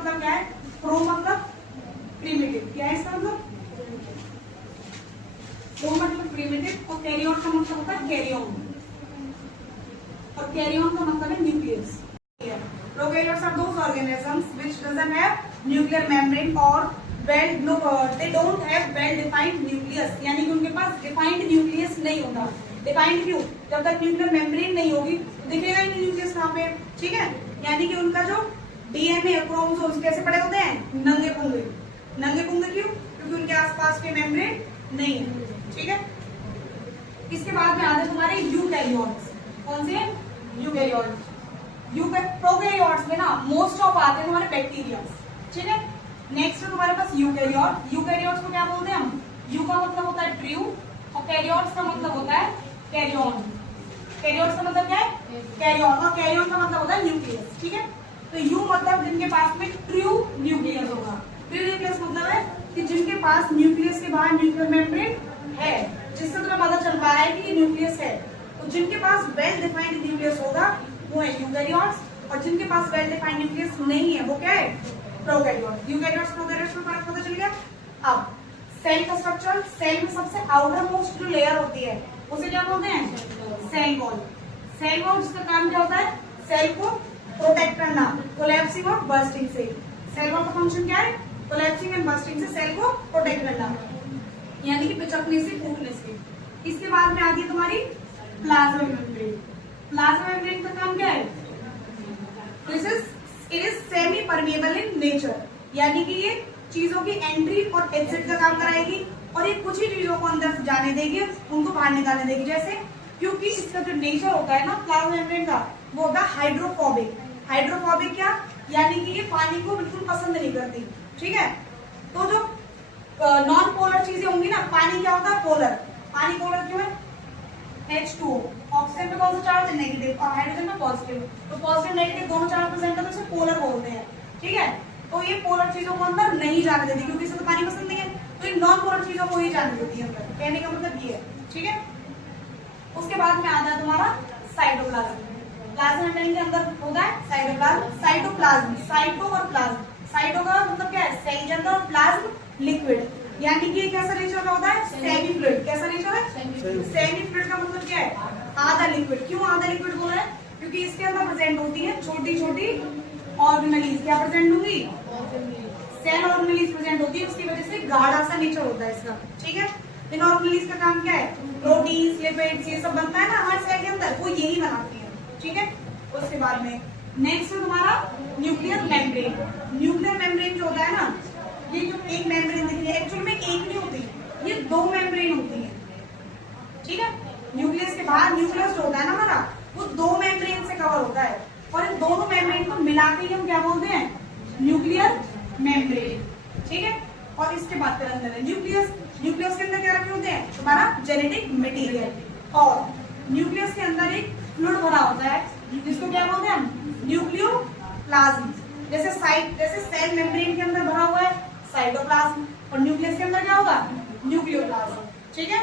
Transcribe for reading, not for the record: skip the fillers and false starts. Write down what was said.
मतलब क्या है? प्रो मतलब प्रिमिटिव। क्या है इसका मतलब? प्रो मतलब प्रिमिटिव और कैरियन का मतलब होता है कैरियन, और कैरियन का मतलब है nucleus. Prokaryotes are those organisms which doesn't have nuclear membrane और they don't have well defined nucleus, यानी कि उनके पास डिफाइंड न्यूक्लियस नहीं होता। डिफाइंड क्यों? जब तक न्यूक्लियर मेम्ब्रेन नहीं होगी दिखेगा ही नहीं न्यूक्लियस कहाँ पे, ठीक है। यानी कि उनका जो डीएनए क्रोमोसोम्स कैसे पड़े होते हैं? नंगे पुंगे। नंगे पुंगे क्यों? क्योंकि उनके आसपास के मेम्ब्रेन नहीं है, ठीक है। इसके बाद में आते तुम्हारे यूकैरियोट्स। कौन से? यूकैरियोट्स। प्रोकैरियोट्स में ना मोस्ट ऑफ आते हैं तुम्हारे बैक्टीरिया, ठीक है। नेक्स्ट है तुम्हारे पास यूकैरियोट। यूकैरियोट्स को क्या बोलते हैं हम? यू का मतलब होता है ट्रू और कैरियोट्स का मतलब होता है कैरियन। कैरियोट्स का मतलब क्या है? कैरियन, और कैरियन का मतलब होता है न्यूक्लियस, ठीक है। तो यू मतलब जिनके पास में ट्रू न्यूक्लियस होगा। ट्रू न्यूक्लियस मतलब है कि जिनके पास न्यूक्लियस के बाहर न्यूक्लियर मेम्ब्रेन है, जिससे तुम्हें पता चल पा रहा है कि ये न्यूक्लियस है। तो जिनके पास वेल डिफाइंड न्यूक्लियस होगा वो है यूकैरियोट्स, और जिनके पास वेल डिफाइंड न्यूक्लियस नहीं है वो क्या है? प्रोकैरियोट्स। यूकैरियोट्स प्रोकैरियोट्स में फर्क पता चल गया। अब सेल का स्ट्रक्चर, सेल में सबसे आउटर मोस्ट जो लेयर होती है उसे क्या बोलते हैं? Cell wall. सेल वॉल जिसका काम क्या होता है? सेल को प्रोटेक्ट करना कोलैप्सिंग और बर्स्टिंग से। सेल वॉल का फंक्शन क्या है? कोलैप्सिंग एंड बर्स्टिंग से सेल को प्रोटेक्ट करना, यानी कि पिचकने से, फूटने से। इसके बाद में आती है तुम्हारी प्लाज्मा मेम्ब्रेन। प्लाज्मा मेम्ब्रेन का काम क्या है? It is semi permeable in nature, यानी कि ये चीजों की एंट्री और एग्जिट का काम कराएगी, और ये कुछ ही चीजों को अंदर जाने देगी, उनको बाहर निकालने देगी। जैसे क्योंकि इसका जो नेचर होता है ना प्लाज्मा मेम्ब्रेन का, वो होता है हाइड्रोफोबिक। हाइड्रोफोबिक क्या? यानी कि ये पानी को बिल्कुल पसंद नहीं करती, ठीक है। तो जो नॉन पोलर चीजें होंगी ना, पानी क्या होता है? पोलर। पानी पोलर क्यों है? H2O, ऑक्सीजन पे कौन सा चार्ज है? नेगेटिव, और हाइड्रोजन पे पॉजिटिव। तो पॉजिटिव नेगेटिव दोनों चार्ज प्रेजेंट है तो इसे पोलर बोलते हैं, ठीक है। तो ये पोलर चीजों को अंदर नहीं जाने देती क्योंकि इसे तो पानी पसंद नहीं है, तो ये नॉन पोलर चीजों को ही जाने देती है अंदर। कहने का मतलब ये है, ठीक है। उसके बाद में आता है तुम्हारा साइटोप्लाज्म। प्लाज्मा मेम्ब्रेन के अंदर होता है साइटोप्लाज्म। साइटोप्लाज्म, साइटो और प्लाज्म। साइटो का मतलब क्या है? सेल के अंदर, और प्लाज्म लिक्विड, यानी कि कैसा नेचर का होता है? Semi fluid. कैसा नेचर है? सेमी फ्लूइड का मतलब क्या है? आधा लिक्विड। क्यों आधा लिक्विड बोल रहे हैं? क्योंकि इसके अंदर प्रेजेंट होती है छोटी छोटी ऑर्गेनेलीज। क्या प्रेजेंट होंगी? सेल ऑर्गेनेलीज प्रेजेंट होती है, उसकी वजह से गाढ़ा सा नेचर होता है इसका, ठीक है। इन ऑर्गेनेलीज का काम क्या है? प्रोटीन्स, लिपिड्स, ये सब बनता है ना हमारे सेल के अंदर, वो यही बनाती है, ठीक है। उसके बाद में नेक्स्ट है तुम्हारा न्यूक्लियर मेम्ब्रेन। न्यूक्लियर मेम्ब्रेन जो होता है ना, ये जो एक मेम्ब्रेन दिख रही है एक्चुअल में एक नहीं होती, ये दो मेम्ब्रेन होती है, ठीक है। न्यूक्लियस के बाहर न्यूक्लियस जो होता है ना हमारा, वो दो मेम्ब्रेन से कवर होता है, और इन दोनों मेम्ब्रेन को मिला के हम क्या बोलते हैं? न्यूक्लियर मेम्ब्रेन, ठीक है। और इसके बाद फिर अंदर है न्यूक्लियस। न्यूक्लियस के अंदर क्या रखे होते हैं? तुम्हारा जेनेटिक मटेरियल, और न्यूक्लियस के अंदर एक फ्लूइड भरा होता है जिसको क्या बोलते हैं हम? न्यूक्लियोप्लाज्म। जैसे सेल मेम्ब्रेन के अंदर भरा हुआ है साइटोप्लाज्म, और न्यूक्लियस के अंदर क्या होगा? न्यूक्लियोप्लाज्म, ठीक है।